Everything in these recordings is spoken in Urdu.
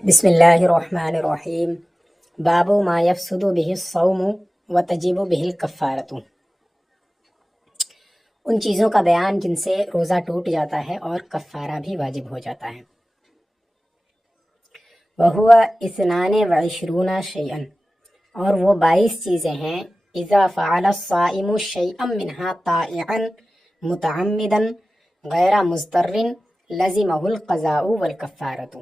بسم اللہ الرحمن الرحیم باب ما یفسد به الصوم وتجب به الکفارۃ۔ ان چیزوں کا بیان جن سے روزہ ٹوٹ جاتا ہے اور کفارہ بھی واجب ہو جاتا ہے۔ وہو 22 شیئا، اور وہ 22 چیزیں ہیں اذا فعل الصائم شیئا منہا طائعا متعمدا غیر مضطر لزمہ القضاء والکفارۃ،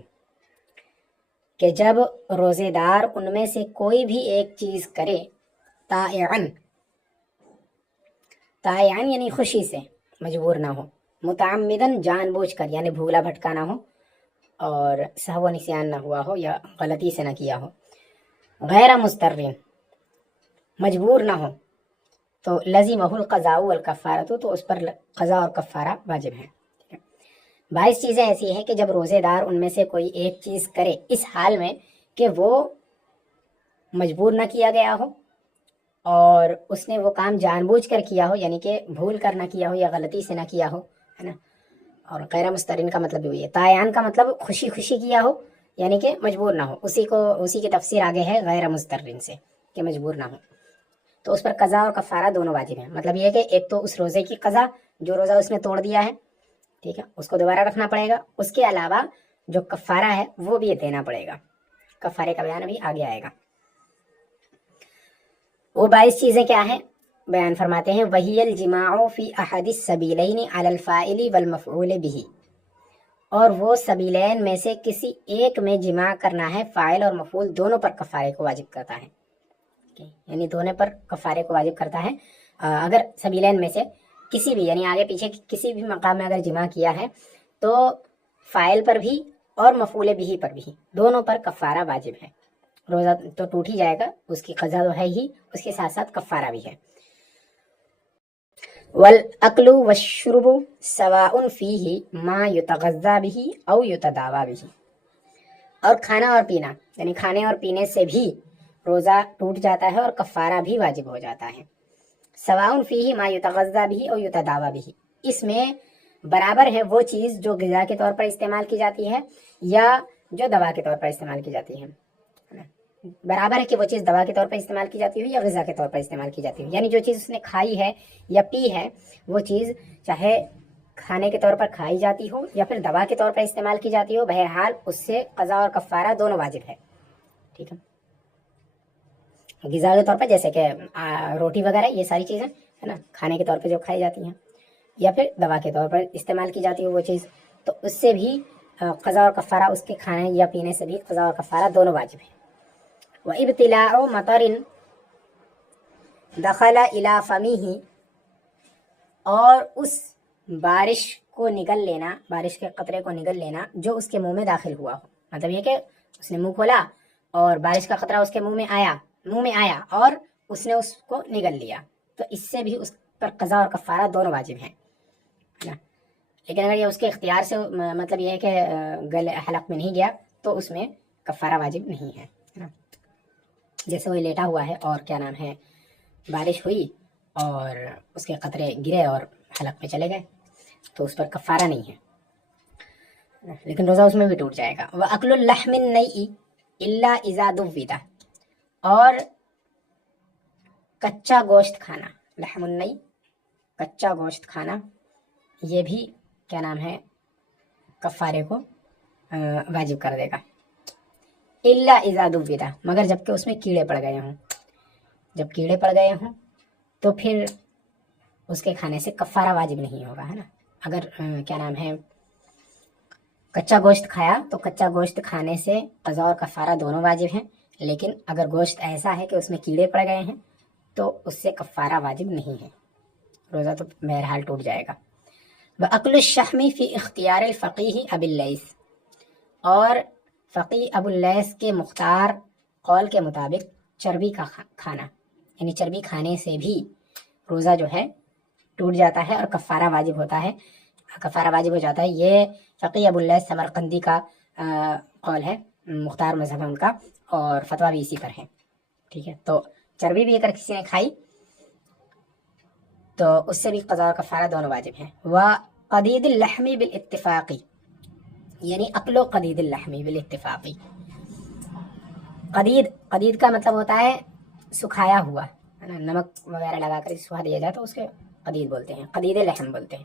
کہ جب روزے دار ان میں سے کوئی بھی ایک چیز کرے طائعن یعنی خوشی سے، مجبور نہ ہو، متعمدن جان بوجھ کر یعنی بھولا بھٹکا نہ ہو اور سہو و نسیان نہ ہوا ہو یا غلطی سے نہ کیا ہو، غیر مضطرین مجبور نہ ہو، تو لزمہ القضاء والکفارۃ، تو اس پر قضا اور کفارہ واجب ہے۔ 22 چیزیں ایسی ہیں کہ جب روزے دار ان میں سے کوئی ایک چیز کرے اس حال میں کہ وہ مجبور نہ کیا گیا ہو اور اس نے وہ کام جان بوجھ کر کیا ہو، یعنی کہ بھول کر نہ کیا ہو یا غلطی سے نہ کیا ہو، ہے نا۔ اور غیر مسترین کا مطلب بھی وہی ہے، طائعان کا مطلب خوشی خوشی کیا ہو یعنی کہ مجبور نہ ہو، اسی کی تفسیر آگے ہے غیر مسترین سے کہ مجبور نہ ہو، تو اس پر قضا اور کفارہ دونوں واجب ہیں۔ مطلب یہ کہ ایک تو اس روزے کی قضا، جو روزہ اس نے توڑ دیا ہے، ٹھیک ہے، اس کو دوبارہ رکھنا پڑے گا، اس کے علاوہ جو کفارہ ہے وہ بھی دینا پڑے گا، کفارے کا بیان ابھی آگے آئے گا۔ وہ 22 چیزیں کیا ہیں بیان فرماتے ہیں، وہی الجماع فی احد السبیلین علی الفاعل والمفعول بہ، اور وہ سبیلین میں سے کسی ایک میں جماع کرنا ہے، فاعل اور مفعول دونوں پر کفارے کو واجب کرتا ہے، یعنی دونوں پر کفارے کو واجب کرتا ہے۔ اگر سبیلین میں سے کسی بھی یعنی آگے پیچھے کسی بھی مقام میں اگر جمع کیا ہے تو فاعل پر بھی اور مفعول بہ پر بھی دونوں پر کفارہ واجب ہے۔ روزہ تو ٹوٹ ہی جائے گا، اس کی قضا تو ہے ہی، اس کے ساتھ ساتھ کفارہ بھی ہے۔ والاکل والشرب سواء فیہ ما یتغذی بہ او یتداوی بہ، اور کھانا اور پینا یعنی کھانے اور پینے سے بھی روزہ ٹوٹ جاتا ہے اور کفارہ بھی واجب ہو جاتا ہے۔ سواء فیہ ما یتغذی بہ او یتداوی بہ، اس میں برابر ہے وہ چیز جو غذا کے طور پر استعمال کی جاتی ہے یا جو دوا کے طور پر استعمال کی جاتی ہے، برابر ہے کہ وہ چیز دوا کے طور پر استعمال کی جاتی ہو یا غذا کے طور پر استعمال کی جاتی ہو، یعنی جو چیز اس نے کھائی ہے یا پی ہے وہ چیز چاہے کھانے کے طور پر کھائی جاتی ہو یا پھر دوا کے طور پر استعمال کی جاتی ہو، بہرحال اس سے قضا اور کفارہ دونوں واجب ہے، ٹھیک ہے۔ غذا کے طور پر جیسے کہ روٹی وغیرہ یہ ساری چیزیں ہے نا، کھانے کے طور پر جو کھائی جاتی ہیں یا پھر دوا کے طور پر استعمال کی جاتی ہو وہ چیز، تو اس سے بھی قضا اور کفارہ، اس کے کھانے یا پینے سے بھی قضا اور کفارہ دونوں واجب ہیں۔ وَإِبْتِلَاءُ مَطَرٍ دَخَلَ إِلَىٰ فَمِهِ، اور اس بارش کو نگل لینا، بارش کے قطرے کو نگل لینا جو اس کے منہ میں داخل ہوا ہو، مطلب یہ کہ اس نے منہ کھولا اور بارش کا قطرہ اس کے منہ میں آیا اور اس نے اس کو نگل لیا، تو اس سے بھی اس پر قضا اور کفارہ دونوں واجب ہیں، لیکن اگر یہ اس کے اختیار سے مطلب یہ ہے کہ گلے حلق میں نہیں گیا تو اس میں کفارہ واجب نہیں ہے، جیسے وہ لیٹا ہوا ہے اور کیا نام ہے بارش ہوئی اور اس کے قطرے گرے اور حلق میں چلے گئے تو اس پر کفارہ نہیں ہے، لیکن روزہ اس میں بھی ٹوٹ جائے گا۔ وَأَكْلُ اللَّحْمِ النَّيْءِ إِلَّا إِذَا دُوِّدَ، اور کچا گوشت کھانا، لحم النئی کچا گوشت کھانا، یہ بھی کیا نام ہے کفارے کو واجب کر دے گا، الا اذا دُوِّدَ، مگر جب کہ اس میں کیڑے پڑ گئے ہوں، جب کیڑے پڑ گئے ہوں تو پھر اس کے کھانے سے کفارہ واجب نہیں ہوگا، ہے نا۔ اگر کیا نام ہے کچا گوشت کھایا تو کچا گوشت کھانے سے قضا اور کفارہ دونوں واجب ہیں، لیکن اگر گوشت ایسا ہے کہ اس میں کیڑے پڑ گئے ہیں تو اس سے کفارہ واجب نہیں ہے، روزہ تو بہرحال ٹوٹ جائے گا۔ وَأَكْلُ الشَّحْمِ فِي اخْتِيَارِ الْفَقِيهِ أَبِي اللَّيْثِ، اور فقیہ ابو اللیث کے مختار قول کے مطابق چربی کا کھانا، یعنی چربی کھانے سے بھی روزہ جو ہے ٹوٹ جاتا ہے اور کفارہ واجب ہوتا ہے، کفارہ واجب ہو جاتا ہے۔ یہ فقیہ ابو اللیث سمرقندی کا قول ہے، مختار مذہب ہے ان کا، اور فتویٰ بھی اسی پر ہے، ٹھیک ہے۔ تو چربی بھی اگر کسی نے کھائی تو اس سے بھی قضا اور کفارہ دونوں واجب ہیں۔ وَقَدِيدِ اللَّحْمِ بِالْاتِّفَاقِ، یعنی اکل و قدید اللحمی بالاتفاقی، قدید، قدید کا مطلب ہوتا ہے سکھایا ہوا، ہے نا، نمک وغیرہ لگا کر سکھا دیا جائے تو اس کے قدید بولتے ہیں، قدید لحم بولتے ہیں.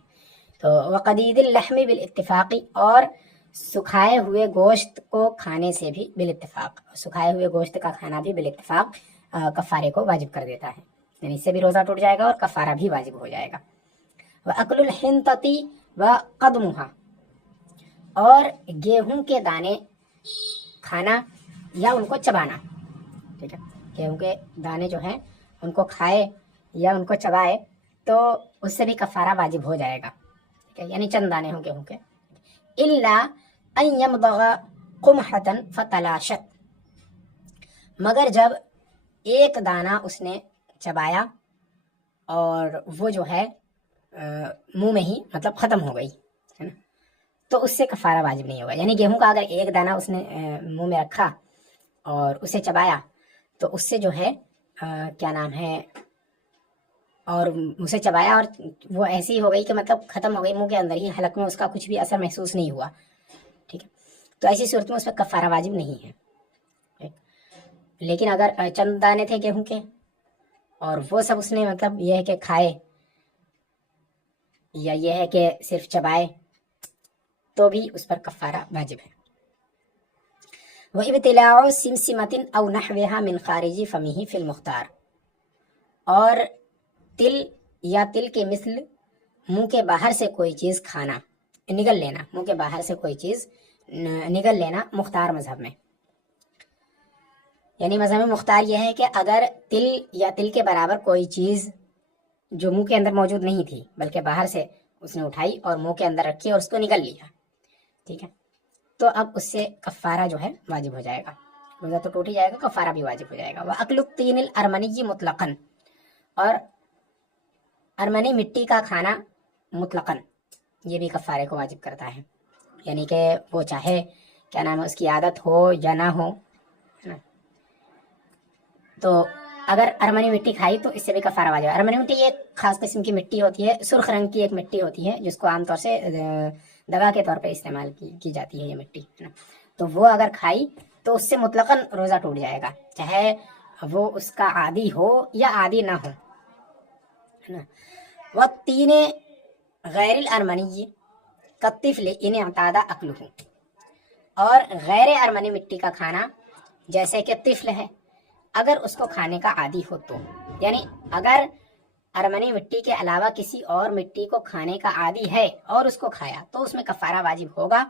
تو وقدید اللحم بالاتفاقی، اور سکھائے ہوئے گوشت کو کھانے سے بھی بالاتفاق، سکھائے ہوئے گوشت کا کھانا بھی بالاتفاق کفارے کو واجب کر دیتا ہے، یعنی اس سے بھی روزہ ٹوٹ جائے گا اور کفارہ بھی واجب ہو جائے گا. وَأَكْلُ الْحِنْطَةِ وَقَضْمُهَا، اور گیہوں کے دانے کھانا یا ان کو چبانا. ٹھیک ہے، گیہوں کے دانے جو ہیں ان کو کھائے یا ان کو چبائے تو اس سے بھی کفارہ واجب ہو جائے گا. ٹھیک ہے، یعنی چند دانے ہوں گیہوں کے. إِلَّا أَن يَمْضَغَ قُمْحَةً فَتَلَاشَتْ، مگر جب ایک دانہ اس نے چبایا اور وہ جو ہے منہ میں ہی مطلب ختم ہو گئی، ہے نا، تو اس سے کفارہ واجب نہیں ہوگا. یعنی گیہوں کا اگر ایک دانہ اس نے منہ میں رکھا اور اسے چبایا تو اس سے جو ہے کیا نام ہے، اور اسے چبایا اور وہ ایسی ہو گئی کہ مطلب ختم ہو گئی منہ کے اندر ہی، حلق میں اس کا کچھ بھی اثر محسوس نہیں ہوا. ٹھیک ہے، تو ایسی صورت میں اس پہ کفارہ واجب نہیں ہے. لیکن اگر چند دانے تھے گیہوں کے اور وہ سب اس نے مطلب یہ ہے کہ کھائے یا یہ ہے کہ صرف چبائے تو بھی اس پر کفارہ واجب ہے. وَإِبْتِلَاعُ سِمْسِمَةٍ أَوْ نَحْوِهَا مِنْ خَارِجِ فَمِهِ فِي الْمُخْتَارِ، اور تل یا تل کے مثل منہ کے باہر سے کوئی چیز کھانا، نگل لینا، منہ کے باہر سے کوئی چیز نگل لینا مختار مذہب میں. یعنی مذہب مختار یہ ہے کہ اگر تل یا تل کے برابر کوئی چیز جو منہ کے اندر موجود نہیں تھی بلکہ باہر سے اس نے اٹھائی اور منہ کے اندر رکھی اور اس کو نگل لیا، ٹھیک ہے، تو اب اس سے کفارہ جو ہے واجب ہو جائے گا. روزہ تو ٹوٹ ہی جائے گا، کفارہ بھی واجب ہو جائے گا. وَأَكْلُ الطِّينِ الْأَرْمَنِيِّ مُطْلَقًا، اور ارمنی مٹی کا کھانا مطلقاً یہ بھی کفارے کو واجب کرتا ہے. یعنی کہ وہ چاہے کیا نام ہے اس کی عادت ہو یا نہ ہو، تو اگر ارمنی مٹی کھائی تو اس سے بھی کفارہ واجب ہے. ارمنی مٹی ایک خاص قسم کی مٹی ہوتی ہے، سرخ رنگ کی ایک مٹی ہوتی ہے جس کو عام طور سے دوا کے طور پہ استعمال کی جاتی ہے یہ مٹی، ہے نا. تو وہ اگر کھائی تو اس سے مطلقاً روزہ ٹوٹ جائے گا، چاہے وہ اس کا عادی ہو یا عادی نہ ہو، ہے نا. والتین غیر الارمنی کالطفل ان اعتاد اکلہ، اور غیر ارمنی مٹی کا کھانا جیسے کہ طفل ہے اگر اس کو کھانے کا عادی ہو تو، یعنی اگر ارمنی مٹی کے علاوہ کسی اور مٹی کو کھانے کا عادی ہے اور اس کو کھایا تو اس میں کفارہ واجب ہوگا،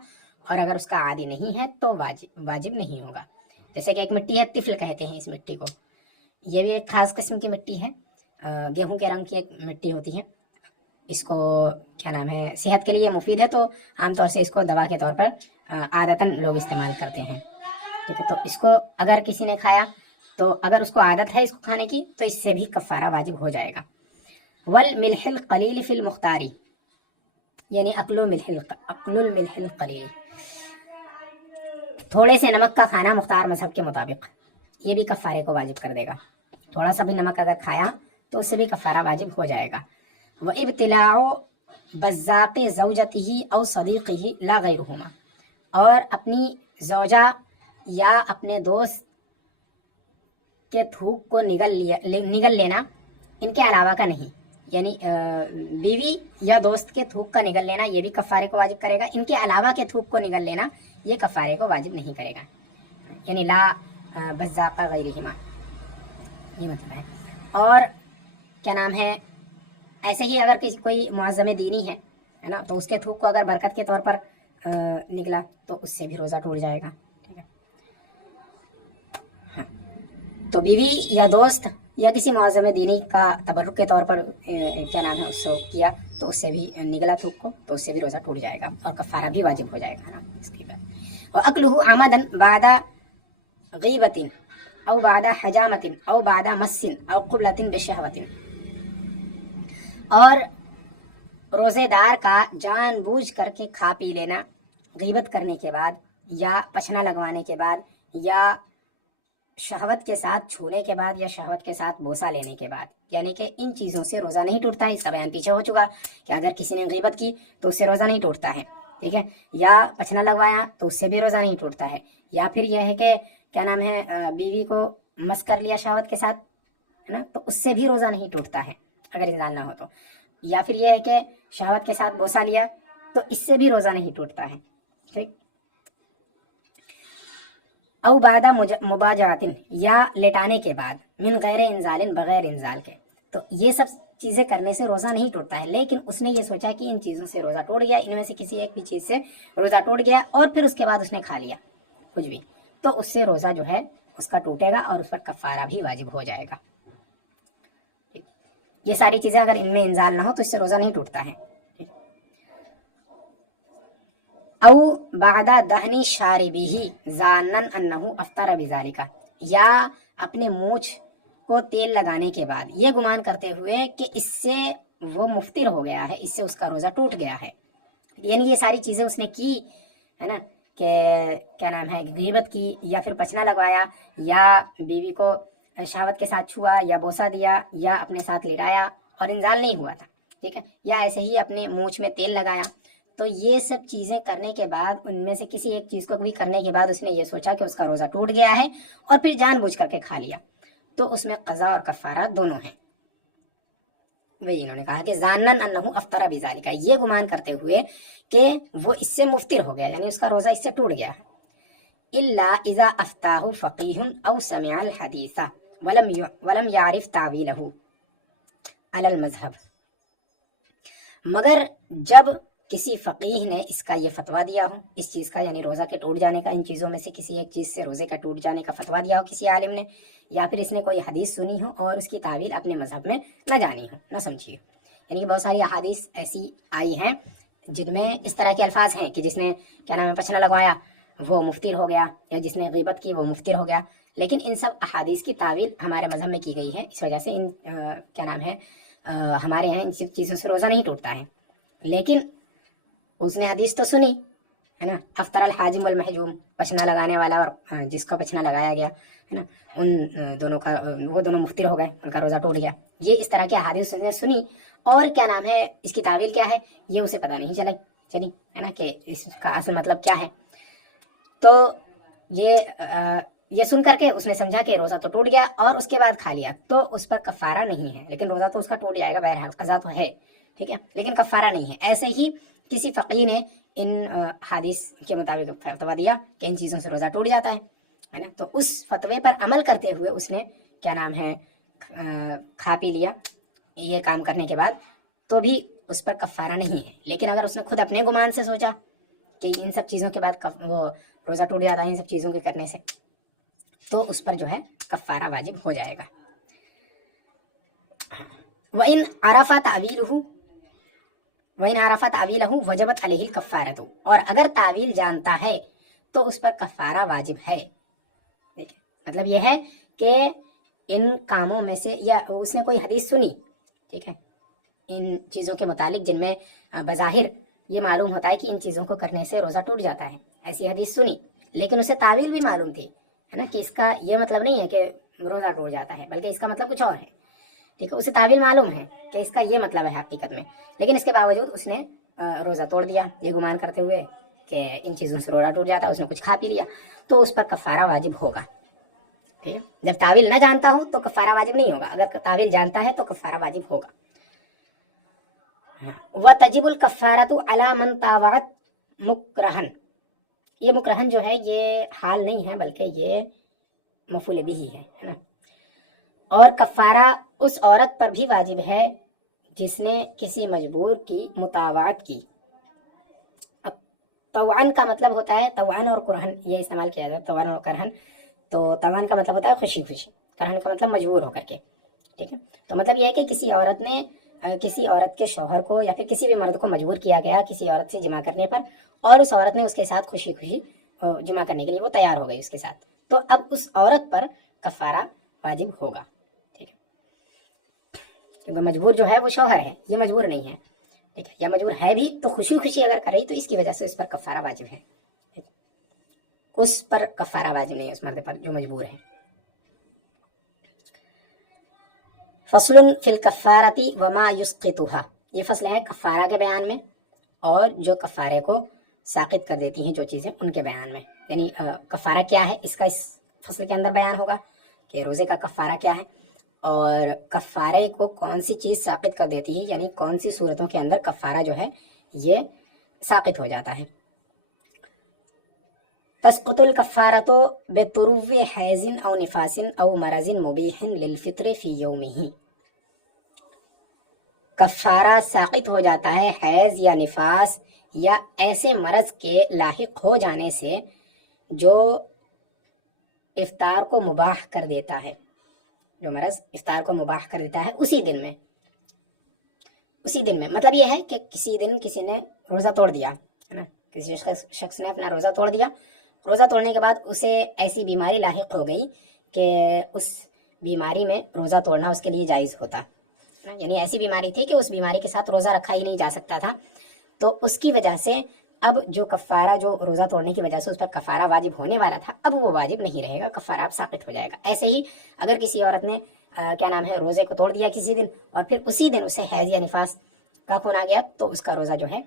اور اگر اس کا عادی نہیں ہے تو واجب نہیں ہوگا. جیسے کہ ایک مٹی ہے طفل کہتے ہیں اس مٹی کو، یہ بھی ایک خاص قسم کی مٹی ہے، گیہوں کے رنگ کی ایک مٹی ہوتی ہے. اس کو کیا نام ہے صحت کے لیے مفید ہے، تو عام طور سے اس کو دوا کے طور پر عادتاً لوگ استعمال کرتے ہیں. ٹھیک ہے، تو اس کو اگر کسی نے کھایا تو اگر اس کو عادت ہے اس کو کھانے کی تو اس سے بھی کفارہ واجب ہو جائے گا. والملح القلیل فی المختاری، یعنی اکل الملح القلیل، تھوڑے سے نمک کا کھانا مختار مذہب کے مطابق یہ بھی کفارے کو واجب کر دے گا. تھوڑا سا بھی نمک اگر کھایا تو اس سے بھی کفارہ واجب ہو جائے گا. وَإِبْتِلَاعُ بَزَّاقِ زَوْجَتِهِ أَوْ صَدِيقِهِ لَا غَيْرُهُمَا، اور اپنی زوجہ یا اپنے دوست کے تھوک کو نگل لینا ان کے علاوہ کا نہیں، یعنی بیوی یا دوست کے تھوک کا نگل لینا یہ بھی کفارے کو واجب کرے گا، ان کے علاوہ کے تھوک کو نگل لینا یہ کفارے کو واجب نہیں کرے گا. یعنی لا بزاق غیرہما یہ مطلب ہے. اور کیا نام ہے ایسے ہی اگر کوئی معظم دینی ہے نا تو اس کے تھوک کو اگر برکت کے طور پر نگلا تو اس سے بھی روزہ ٹوٹ جائے گا. ٹھیک ہے، ہاں. تو بیوی یا دوست یا کسی معظم دینی کا تبرک کے طور پر کیا نام ہے اس کو کیا تو اس سے بھی نگلا تھوک کو تو اس سے بھی روزہ ٹوٹ جائے گا اور کفارہ بھی واجب ہو جائے گا نا اس کے بعد. وَأَكْلُهُ عَمَدًا بَعْدَ غِيبَةٍ أَوْ بَعْدَ حَجَامَةٍ أَوْ بَعْدَ مَسٍّ أَوْ قُبْلَةٍ بِشَهْوَةٍ، اور روزے دار کا جان بوجھ کر کے کھا پی لینا غیبت کرنے کے بعد یا پچھنا لگوانے کے بعد یا شہوت کے ساتھ چھونے کے بعد یا شہوت کے ساتھ بوسہ لینے کے بعد، یعنی کہ ان چیزوں سے روزہ نہیں ٹوٹتا ہے. اس کا بیان پیچھے ہو چکا کہ اگر کسی نے غیبت کی تو اس سے روزہ نہیں ٹوٹتا ہے. ٹھیک ہے، یا پچھنا لگوایا تو اس سے بھی روزہ نہیں ٹوٹتا ہے. یا پھر یہ ہے کہ کیا نام ہے بیوی کو مس کر لیا شہوت کے ساتھ، ہے نا، تو اس سے بھی روزہ نہیں ٹوٹتا ہے اگر انزال نہ ہو تو. یا پھر یہ ہے کہ شہوت کے ساتھ بوسہ لیا تو اس سے بھی روزہ نہیں ٹوٹتا ہے. ٹھیک. او بعد مباجعۃ، یا لٹانے کے بعد، من غیر انزال، بغیر انزال کے. تو یہ سب چیزیں کرنے سے روزہ نہیں ٹوٹتا ہے، لیکن اس نے یہ سوچا کہ ان چیزوں سے روزہ ٹوٹ گیا، ان میں سے کسی ایک بھی چیز سے روزہ ٹوٹ گیا، اور پھر اس کے بعد اس نے کھا لیا کچھ بھی، تو اس سے روزہ جو ہے اس کا ٹوٹے گا اور اس پر کفارہ بھی واجب ہو جائے گا. یہ ساری چیزیں اگر ان میں انزال نہ ہو تو اس سے روزہ نہیں ٹوٹتا ہے. او بعد دہنی شاربہ ظانا انہ افطر بذالک، یا اپنے مونچھ کو تیل لگانے کے بعد یہ گمان کرتے ہوئے کہ اس سے وہ مفطر ہو گیا ہے، اس سے اس کا روزہ ٹوٹ گیا ہے. یعنی یہ ساری چیزیں اس نے کی ہے نا، کہ کیا نام ہے غیبت کی، یا پھر پچنا لگوایا، یا بیوی کو شہوت کے ساتھ چھوا، یا بوسہ دیا، یا اپنے ساتھ لٹایا اور انزال نہیں ہوا تھا. ٹھیک ہے. یا ایسے ہی اپنے مونچھ میں تیل لگایا. تو یہ سب چیزیں کرنے کے بعد، ان میں سے کسی ایک چیز کو بھی کرنے کے بعد اس نے یہ سوچا کہ اس کا روزہ ٹوٹ گیا ہے اور پھر جان بوجھ کر کے کھا لیا، تو اس میں قضا اور کفارہ دونوں ہیں. وہی انہوں نے کہا کہ ظانن انہ افطر بذالک، یہ گمان کرتے ہوئے کہ وہ اس سے مفطر ہو گیا، یعنی اس کا روزہ اس سے ٹوٹ گیا ہے. الا اذا افتاہ فقیہ او سمع الحدیث ولم یعرف تعویلہ علی المذہب، مگر جب کسی فقیہ نے اس کا یہ فتویٰ دیا ہو، اس چیز کا یعنی روزہ کے ٹوٹ جانے کا، ان چیزوں میں سے کسی ایک چیز سے روزے کا ٹوٹ جانے کا فتویٰ دیا ہو کسی عالم نے، یا پھر اس نے کوئی حدیث سنی ہو اور اس کی تعویل اپنے مذہب میں نہ جانی ہو، نہ سمجھی ہو. یعنی کہ بہت ساری احادیث ایسی آئی ہیں جن میں اس طرح کے الفاظ ہیں کہ جس نے کیا نام ہے پچھنا لگوایا وہ مفطر ہو گیا، یا جس نے غیبت کی وہ مفطر ہو گیا. لیکن ان سب احادیث کی تعویل ہمارے مذہب میں کی گئی ہے، اس وجہ سے ان کیا نام ہے ہمارے یہاں ان سب چیزوں سے روزہ نہیں ٹوٹتا ہے. لیکن اس نے حدیث تو سنی ہے نا، افطر الحاجم والمحجوم، پچھنا لگانے والا اور جس کو پچھنا لگایا گیا ہے نا، ان دونوں کا وہ دونوں مفطر ہو گئے، ان کا روزہ ٹوٹ گیا. یہ اس طرح کی احادیث اس نے سنی، اور کیا نام ہے اس کی تعویل کیا ہے یہ اسے پتہ نہیں چلی ہے نا، کہ اس کا اصل مطلب کیا ہے. تو یہ سن کر کے اس نے سمجھا کہ روزہ تو ٹوٹ گیا اور اس کے بعد کھا لیا، تو اس پر کفارہ نہیں ہے، لیکن روزہ تو اس کا ٹوٹ جائے گا بہرحال، قضا تو ہے. ٹھیک ہے، لیکن کفارہ نہیں ہے. ایسے ہی کسی فقیہ نے ان حدیث کے مطابق فتویٰ دیا کہ ان چیزوں سے روزہ ٹوٹ جاتا ہے نا، تو اس فتوے پر عمل کرتے ہوئے اس نے کیا نام ہے کھا پی لیا یہ کام کرنے کے بعد، تو بھی اس پر کفارہ نہیں ہے. لیکن اگر اس نے خود اپنے گمان سے سوچا کہ ان سب چیزوں کے بعد وہ روزہ ٹوٹ جاتا ہے ان سب چیزوں کے کرنے سے، تو اس پر جو ہے کفارہ واجب ہو جائے گا. وَإِنْ عَرَفَ تَعْوِيلَهُ وَجَبَتْ عَلَيْهِ الْكَفَّارَةُ، اور اگر تعویل جانتا ہے تو اس پر کفارہ واجب ہے. مطلب یہ ہے کہ ان کاموں میں سے، یا اس نے کوئی حدیث سنی، ٹھیک ہے، ان چیزوں کے متعلق جن میں بظاہر یہ معلوم ہوتا ہے کہ ان چیزوں کو کرنے سے روزہ ٹوٹ جاتا ہے، ایسی حدیث سنی، لیکن اسے تعویل بھی معلوم تھی ہے نا، کہ اس کا یہ مطلب نہیں ہے کہ روزہ ٹوٹ جاتا ہے، بلکہ اس کا مطلب کچھ اور ہے. ٹھیک ہے، اسے تعویل معلوم ہے کہ اس کا یہ مطلب ہے حقیقت میں، لیکن اس کے باوجود اس نے روزہ توڑ دیا یہ گمان کرتے ہوئے کہ ان چیزوں سے روزہ ٹوٹ جاتا ہے، اس نے کچھ کھا پی لیا، تو اس پر کفارہ واجب ہوگا. ٹھیک ہے، جب تعویل نہ جانتا ہو تو کفارہ واجب نہیں ہوگا، اگر تعویل جانتا ہے تو کفارہ واجب ہوگا. وَتَجِبُ الْكَفَّارَةُ عَلَى مَنْ طَاوَعَتْ مُكْرَهًا، یہ مکرہن جو ہے یہ حال نہیں ہے بلکہ یہ مفعول بھی ہے نا. اور کفارہ اس عورت پر بھی واجب ہے جس نے کسی مجبور کی مطاوعت کی. اب طوعن کا مطلب ہوتا ہے، طوعن اور کرہن یہ استعمال کیا جاتا ہے، طوعن اور کرہن. تو طوعن کا مطلب ہوتا ہے خوشی خوشی، کرہن کا مطلب مجبور ہو کر کے. ٹھیک ہے، تو مطلب یہ ہے کہ کسی عورت نے کسی عورت کے شوہر کو یا پھر کسی بھی مرد کو مجبور کیا گیا کسی عورت سے جمع کرنے پر، اور اس عورت نے اس کے ساتھ خوشی خوشی جمع کرنے کے لیے وہ تیار ہو گئی اس کے ساتھ، تو اب اس عورت پر کفارہ واجب ہوگا. ٹھیک ہے، کیونکہ مجبور جو ہے وہ شوہر ہے، یہ مجبور نہیں ہے. ٹھیک ہے، یا مجبور ہے بھی تو خوشی خوشی اگر کر رہی تو اس کی وجہ سے اس پر کفارہ واجب ہے. اس پر کفارہ واجب نہیں ہے اس مرد پر جو مجبور ہے. فصل فی الکفارۃ وما یسقطها، یہ فصل ہے کفارہ کے بیان میں اور جو کفارے کو ساقط کر دیتی ہیں جو چیزیں ان کے بیان میں. یعنی کفارہ کیا ہے اس کا اس فصل کے اندر بیان ہوگا کہ روزے کا کفارہ کیا ہے اور کفارے کو کون سی چیز ساقط کر دیتی ہے، یعنی کون سی صورتوں کے اندر کفارہ جو ہے یہ ساقط ہو جاتا ہے۔ تسقط الکفارۃ بطروء حیض او نفاس او مرض مبیح للفطر فی یومہ، کفارہ ساقط ہو جاتا ہے حیض یا نفاس یا ایسے مرض کے لاحق ہو جانے سے جو افطار کو مباح کر دیتا ہے، جو مرض افطار کو مباح کر دیتا ہے اسی دن میں مطلب یہ ہے کہ کسی دن کسی نے روزہ توڑ دیا ہے نا، کسی شخص نے اپنا روزہ توڑ دیا، روزہ توڑنے کے بعد اسے ایسی بیماری لاحق ہو گئی کہ اس بیماری میں روزہ توڑنا اس کے لیے جائز ہوتا، یعنی ایسی بیماری تھی کہ اس بیماری کے ساتھ روزہ رکھا ہی نہیں جا سکتا تھا، تو اس کی وجہ سے اب جو کفارہ، جو روزہ توڑنے کی وجہ سے اس پر کفارہ واجب ہونے والا تھا، اب وہ واجب نہیں رہے گا، کفارہ اب ساقط ہو جائے گا۔ ایسے ہی اگر کسی عورت نے روزے کو توڑ دیا کسی دن اور پھر اسی دن اسے حیض یا نفاس کا خون آ گیا تو اس کا روزہ جو ہے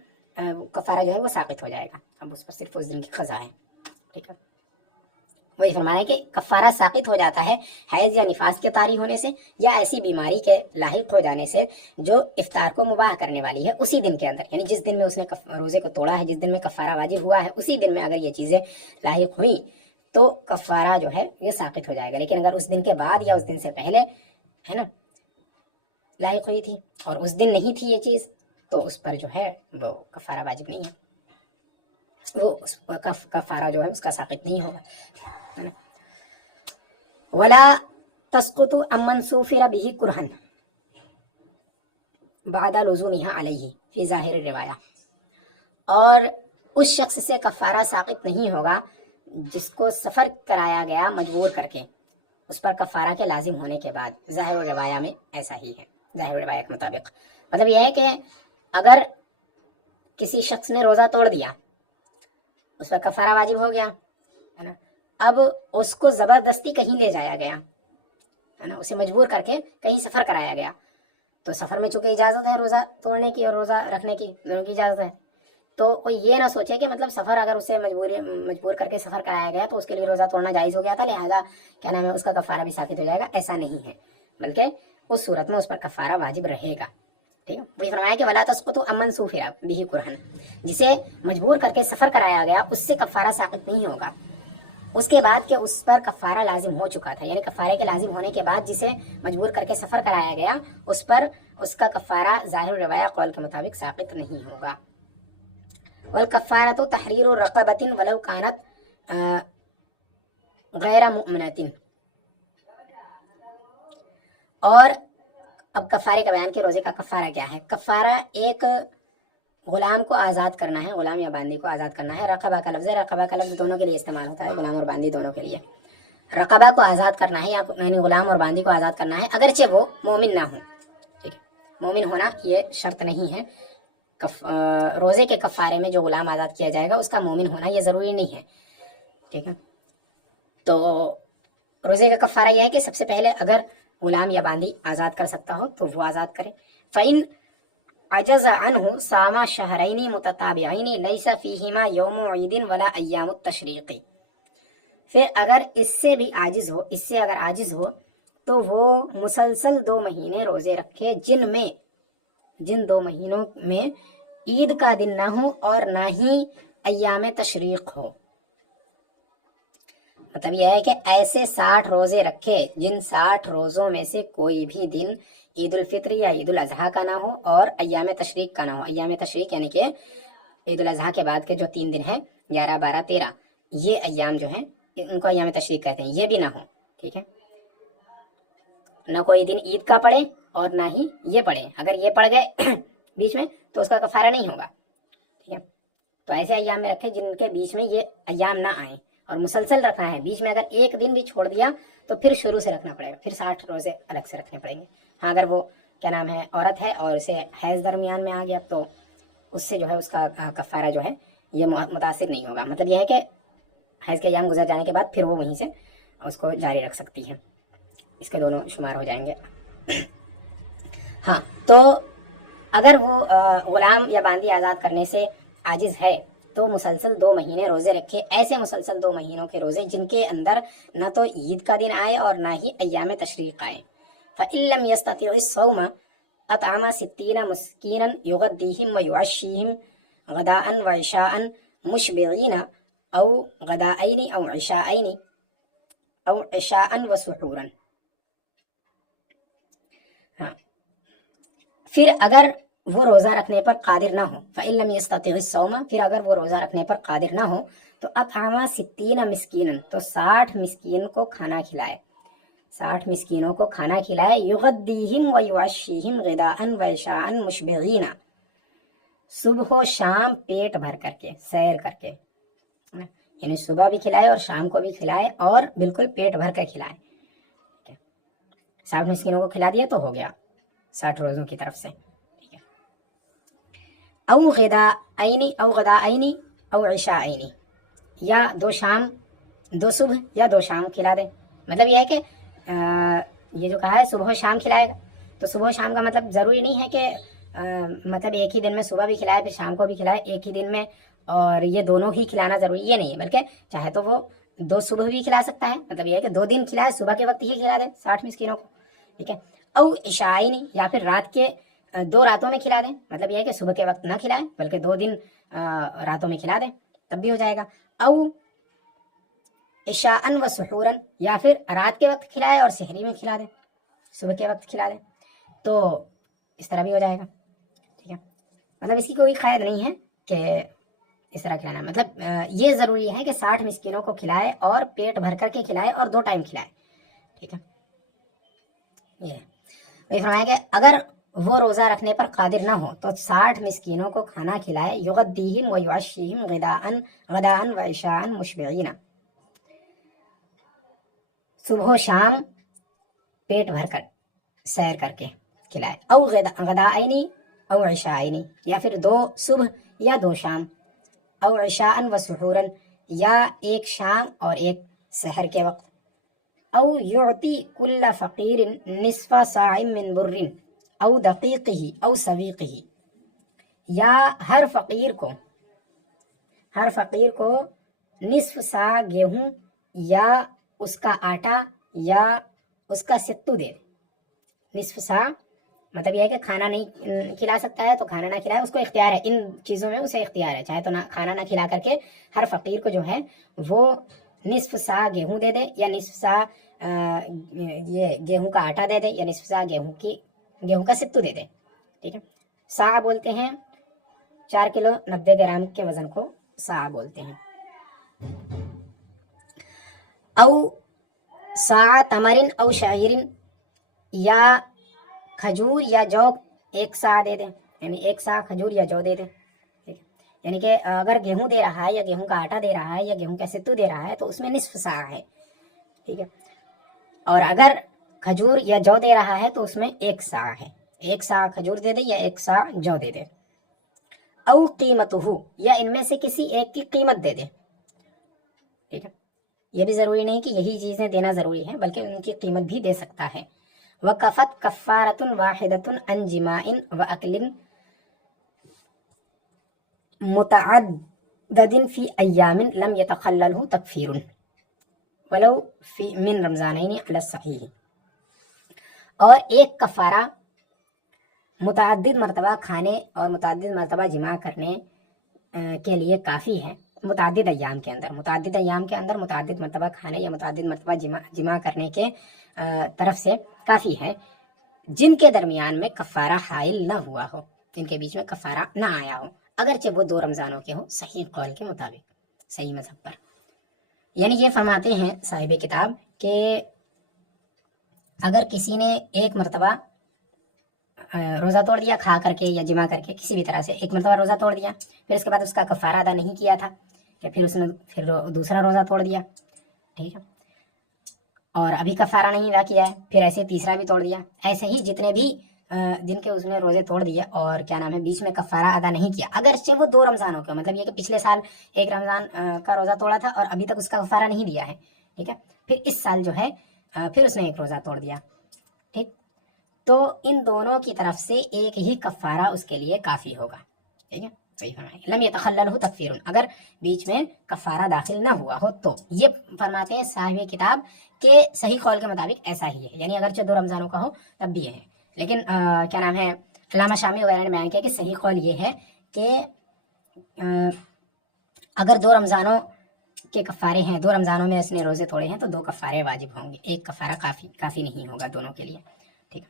کفارہ جو ہے وہ ساقط ہو جائے گا، اب اس پر صرف اس دن کی قضا ہے، ٹھیک ہے۔ وہی فرمانا ہے کہ کفارہ ساقط ہو جاتا ہے حیض یا نفاس کے طاری ہونے سے یا ایسی بیماری کے لاحق ہو جانے سے جو افطار کو مباح کرنے والی ہے اسی دن کے اندر، یعنی جس دن میں اس نے روزے کو توڑا ہے، جس دن میں کفارہ واجب ہوا ہے، اسی دن میں اگر یہ چیزیں لاحق ہوئیں تو کفارہ جو ہے یہ ساقط ہو جائے گا۔ لیکن اگر اس دن کے بعد یا اس دن سے پہلے ہے نا لاحق ہوئی تھی اور اس دن نہیں تھی یہ چیز تو اس پر جو ہے وہ کفارہ واجب نہیں ہے، وہ اس کفارہ جو ہے اس کا ساقط نہیں ہوگا۔ ولا تسقط عمن سوفر به کرہن بعد لزومها علیہ فی ظاہر الروایہ، اور اس شخص سے کفارہ ساقط نہیں ہوگا جس کو سفر کرایا گیا مجبور کر کے، اس پر کفارہ کے لازم ہونے کے بعد، ظاہر الروایہ میں ایسا ہی ہے، ظاہر الروایہ کے مطابق مطلب یہ ہے کہ اگر کسی شخص نے روزہ توڑ دیا، اس پر کفارہ واجب ہو گیا ہے نا، اب اس کو زبردستی کہیں لے جایا گیا ہے نا، اسے مجبور کر کے کہیں سفر کرایا گیا، تو سفر میں چونکہ اجازت ہے روزہ توڑنے کی اور روزہ رکھنے کی، دونوں کی اجازت ہے، تو کوئی یہ نہ سوچے کہ مطلب سفر اگر اسے مجبور کر کے سفر کرایا گیا تو اس کے لیے روزہ توڑنا جائز ہو گیا تھا، لہذا اس کا کفارہ بھی ساقط ہو جائے گا، ایسا نہیں ہے، بلکہ اس صورت میں اس پر کفارہ واجب رہے گا، ٹھیک ہے۔ وہی فرمایا کہ ولا تسقط عمن سوفر به کرہن، جسے مجبور کر کے سفر کرایا گیا اس سے کفارہ ساقط نہیں ہوگا اس کے بعد کہ اس پر کفارہ لازم ہو چکا تھا، یعنی کفارے کے لازم ہونے کے بعد جسے مجبور کر کے سفر کرایا گیا اس پر اس کا کفارہ ظاہر روایہ قول کے مطابق ساقط نہیں ہوگا۔ والکفارۃ تحریر رقبۃ ولو کانت غیر مؤمنۃ، اور اب کفارے کا بیان کہ روزے کا کفارہ کیا ہے۔ کفارہ ایک غلام کو آزاد کرنا ہے، غلام یا باندی کو آزاد کرنا ہے۔ رقبہ کا لفظ ہے، رقبہ کا لفظ دونوں کے لیے استعمال ہوتا ہے، غلام اور باندی دونوں کے لیے۔ رقبہ کو آزاد کرنا ہے یعنی غلام اور باندی کو آزاد کرنا ہے، اگرچہ وہ مومن نہ ہوں، ٹھیک ہے، مومن ہونا یہ شرط نہیں ہے۔ روزے کے کفارے میں جو غلام آزاد کیا جائے گا اس کا مومن ہونا یہ ضروری نہیں ہے، ٹھیک ہے۔ تو روزے کا کفارہ یہ ہے کہ سب سے پہلے اگر غلام یا باندی آزاد کر سکتا ہو تو وہ آزاد کرے۔ فَإِنْ عجز عنہ صام شہرین متتابعین لیس فیہما یوم عید ولا ایام التشریق، پھر اگر اس سے بھی عاجز ہو، اس سے اگر عاجز ہو تو وہ مسلسل 2 مہینے روزے رکھے جن 2 مہینوں میں عید کا دن نہ ہو اور نہ ہی ایام تشریق ہو، مطلب یہ ہے کہ ایسے 60 روزے رکھے جن 60 روزوں میں سے کوئی بھی دن عید الفطر یا عید الاضحیٰ کا نہ ہو اور ایام تشریق کا نہ ہو۔ ایام تشریق یعنی کہ عید الاضحیٰ کے بعد کے جو 3 دن ہیں 11 12 13، یہ ایام جو ہیں ان کو ایام تشریق کہتے ہیں، یہ بھی نہ ہو، ٹھیک ہے، نہ کوئی دن عید کا پڑے اور نہ ہی یہ پڑے، اگر یہ پڑ گئے بیچ میں تو اس کا کفارہ نہیں ہوگا، ٹھیک ہے۔ تو ایسے ایام میں رکھے جن کے بیچ میں یہ ایام نہ آئیں اور مسلسل رکھنا ہے، بیچ میں اگر ایک دن بھی چھوڑ دیا تو پھر شروع سے رکھنا پڑے گا، پھر 60 روزے الگ سے رکھنے پڑیں گے۔ ہاں اگر وہ عورت ہے اور اسے حیض درمیان میں آ گیا تو اس سے جو ہے اس کا کفارہ جو ہے یہ متاثر نہیں ہوگا، مطلب یہ ہے کہ حیض کے ایام گزر جانے کے بعد پھر وہ وہیں سے اس کو جاری رکھ سکتی ہے، اس کے دونوں شمار ہو جائیں گے۔ ہاں تو اگر وہ غلام یا باندی آزاد کرنے سے عاجز ہے تو مسلسل 2 مہینے روزے رکھے، ایسے مسلسل 2 مہینوں کے روزے جن کے اندر نہ تو عید کا دن آئے اور نہ ہی ایام تشریق آئے. فَإِن لَّمْ يَسْتَطِعِ الصَّوْمَ أَطْعَمَ 60 مسكينا يغديهم ويعشيهم غداء وعشاء مشبعين أو غدائين أو عشاءين أو عشاء وسحورا. ہاں، پھر اگر وہ روزہ رکھنے پر قادر نہ ہو، فَإِن لَّمْ يَسْتَطِعِ الصَّوْمَ، پھر اگر وہ روزہ رکھنے پر قادر نہ ہو تو أطعم 60 مسكينا، تو 60 مسکین کو کھانا کھلائے، 60 مسکینوں کو کھانا کھلائے. یغدیہم ویعشیہم غداء وعشاء مشبعین، صبح و شام پیٹ بھر کر کے، سیر کر کے، یعنی صبح بھی کھلائے اور شام کو بھی کھلائے اور بالکل پیٹ بھر کر کھلائے. 60 مسکینوں کو کھلا دیا تو ہو گیا 60 روزوں کی طرف سے. ٹھیک ہے. او غداءین او غداءین او عشاءین، یا 2 شام 2 صبح یا 2 شام کھلا دے. مطلب یہ ہے کہ یہ جو کہا ہے صبح و شام کھلائے گا، تو صبح و شام کا مطلب ضروری نہیں ہے کہ مطلب ایک ہی دن میں صبح بھی کھلائے پھر شام کو بھی کھلائے ایک ہی دن میں، اور یہ دونوں ہی کھلانا ضروری یہ نہیں ہے، بلکہ چاہے تو وہ 2 صبح بھی کھلا سکتا ہے. مطلب یہ ہے کہ 2 دن کھلائے، صبح کے وقت ہی کھلا دے 60 مسکینوں کو. ٹھیک ہے. او عشاءین، یا پھر رات کے 2 راتوں میں کھلا دیں. مطلب یہ ہے کہ صبح کے وقت نہ کھلائے بلکہ 2 دن راتوں میں کھلا دیں، تب بھی ہو جائے گا. او عشاء و سحورا، یا پھر رات کے وقت کھلائے اور سحری میں کھلا دیں، صبح کے وقت کھلا دیں، تو اس طرح بھی ہو جائے گا. ٹھیک ہے. مطلب اس کی کوئی قید نہیں ہے کہ اس طرح کھلانا. مطلب یہ ضروری ہے کہ 60 مسکینوں کو کھلائے اور پیٹ بھر کر کے کھلائے اور 2 ٹائم کھلائے. ٹھیک ہے. یہ فرمایا کہ اگر وہ روزہ رکھنے پر قادر نہ ہو تو 60 مسکینوں کو کھانا کھلائے. یغدیہم ویعشیہم غداء وعشاء مشبعین، صبح و شام پیٹ بھر کر سیر کر کے کھلائے. او غداءین او عشاءین، یا پھر 2 صبح یا 2 شام. او عشاء و سحورا، یا 1 شام اور 1 سحر کے وقت. او یعطی کل فقیر نصف صاع من بر او دقیقہ او سویقہ، یا ہر فقیر کو نصف صاع گیہوں یا اس کا آٹا یا اس کا ستو دے. نصف صاع مطلب یہ ہے کہ کھانا نہیں کھلا سکتا ہے تو کھانا نہ کھلائے، اس کو اختیار ہے، ان چیزوں میں اسے اختیار ہے، چاہے تو کھانا نہ کھلا کر کے ہر فقیر کو جو ہے وہ نصف صاع گیہوں دے دے، یا نصف صاع یہ گیہوں کا آٹا دے دے، یا نصف صاع گیہوں کا ستو دے دے. ٹھیک ہے. صاع بولتے ہیں 4 کلو 90 گرام کے وزن کو صاع بولتے ہیں. او صاع تمر او شعیر، یا کھجور یا جو 1 صاع دے دیں، یعنی 1 صاع کھجور یا جو دے دیں. ٹھیک ہے. یعنی کہ اگر گیہوں دے رہا ہے یا گیہوں کا آٹا دے رہا ہے یا گیہوں کا ستو دے رہا ہے تو اس میں نصف صاع ہے. ٹھیک ہے. اور اگر کھجور یا جو دے رہا ہے تو اس میں 1 صاع ہے، 1 صاع کھجور دے دے یا 1 صاع جو دے دے. او قیمتہ، یا ان میں سے کسی ایک کی قیمت دے دے. ٹھیک ہے. یہ بھی ضروری نہیں کہ یہی چیزیں دینا ضروری ہے، بلکہ ان کی قیمت بھی دے سکتا ہے. وَقَفَتْ كَفَّارَةٌ وَاحِدَةٌ عَنْ جِمَاعٍ وَأَكْلٍ مُتَعَدَّدٍ فِي أَيَّامٍ لَمْ يَتَخَلَّلْهُ تَكْفِيرٌ وَلَوْ مِنْ رمضانَيْنِ عَلَى الصَّحِيحِ. اور ایک کفارہ متعدد مرتبہ کھانے اور متعدد مرتبہ جماع کرنے کے لیے کافی ہے، متعدد ایام کے اندر متعدد مرتبہ کھانے یا متعدد مرتبہ جماع کرنے کے طرف سے کافی ہے، جن کے درمیان میں کفارہ حائل نہ ہوا ہو، جن کے بیچ میں کفارہ نہ آیا ہو، اگرچہ وہ 2 رمضانوں کے ہوں، صحیح قول کے مطابق، صحیح مذہب پر. یعنی یہ فرماتے ہیں صاحب کتاب کہ اگر کسی نے ایک مرتبہ روزہ توڑ دیا کھا کر کے یا جمع کر کے، کسی بھی طرح سے ایک مرتبہ روزہ توڑ دیا، پھر اس کے بعد اس کا کفارہ ادا نہیں کیا تھا، کہ پھر اس نے پھر دوسرا روزہ توڑ دیا. ٹھیک ہے. اور ابھی کفارہ نہیں ادا کیا ہے، پھر ایسے تیسرا بھی توڑ دیا. ایسے ہی جتنے بھی جن کے اس نے روزے توڑ دیے اور کیا نام ہے بیچ میں کفارہ ادا نہیں کیا، اگرچہ وہ 2 رمضانوں کا، مطلب یہ کہ پچھلے سال 1 رمضان کا روزہ توڑا تھا اور ابھی تک اس کا کفارہ نہیں دیا ہے. ٹھیک ہے. پھر اس سال جو ہے پھر اس نے 1 روزہ توڑ دیا. ٹھیک. تو ان دونوں کی طرف سے ایک ہی کفارہ اس کے لیے کافی ہوگا. ٹھیک ہے. صحیح فرمائے لم یتخللہ تکفیر، اگر بیچ میں کفارہ داخل نہ ہوا ہو تو. یہ فرماتے ہیں صاحب کتاب کہ صحیح قول کے مطابق ایسا ہی ہے، یعنی اگرچہ 2 رمضانوں کا ہو تب بھی یہ ہے. لیکن کیا نام ہے، علامہ شامی وغیرہ نے بیان کیا کہ صحیح قول یہ ہے کہ اگر 2 رمضانوں کے کفارے ہیں، 2 رمضانوں میں اس نے روزے توڑے ہیں تو 2 کفارے واجب ہوں گے، ایک کفارہ کافی نہیں ہوگا دونوں کے لیے. ٹھیک ہے.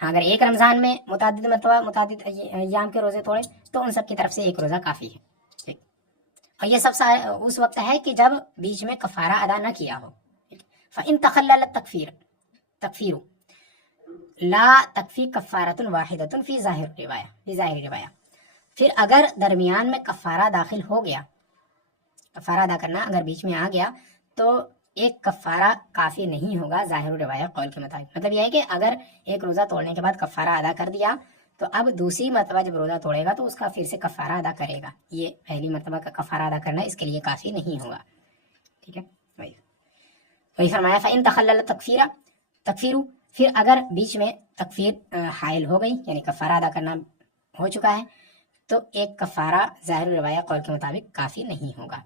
ہاں اگر ایک رمضان میں متعدد مرتبہ متعدد ایام کے روزے توڑے تو ان سب کی طرف سے ایک روزہ کافی ہے. ٹھیک. اور یہ سب اس وقت ہے کہ جب بیچ میں کفارہ ادا نہ کیا ہو. فَإِن تَخَلَّلَ تَكْفِيرُ لا تکفی کفارۃ واحدۃ فی ظاہر روایہ. پھر اگر درمیان میں کفارہ داخل ہو گیا، کفارہ ادا کرنا اگر بیچ میں آ گیا تو ایک کفارہ کافی نہیں ہوگا ظاہر روایہ قول کے مطابق. مطلب یہ ہے کہ اگر ایک روزہ توڑنے کے بعد کفارہ ادا کر دیا تو اب دوسری مرتبہ جب روزہ توڑے گا تو اس کا پھر سے کفارہ ادا کرے گا. یہ پہلی مرتبہ کا کفارہ ادا کرنا اس کے لیے کافی نہیں ہوگا. ٹھیک ہے. وہی فرمایا فَإِن تَخَلَّلَ تَكْفِيرُ، پھر اگر بیچ میں تکفیر حائل ہو گئی یعنی کفارہ ادا کرنا ہو چکا ہے تو ایک کفارہ ظاہر روایہ قول کے مطابق کافی نہیں ہوگا.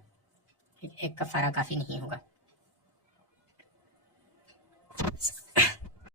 ایک کفارہ کافی نہیں ہوگا.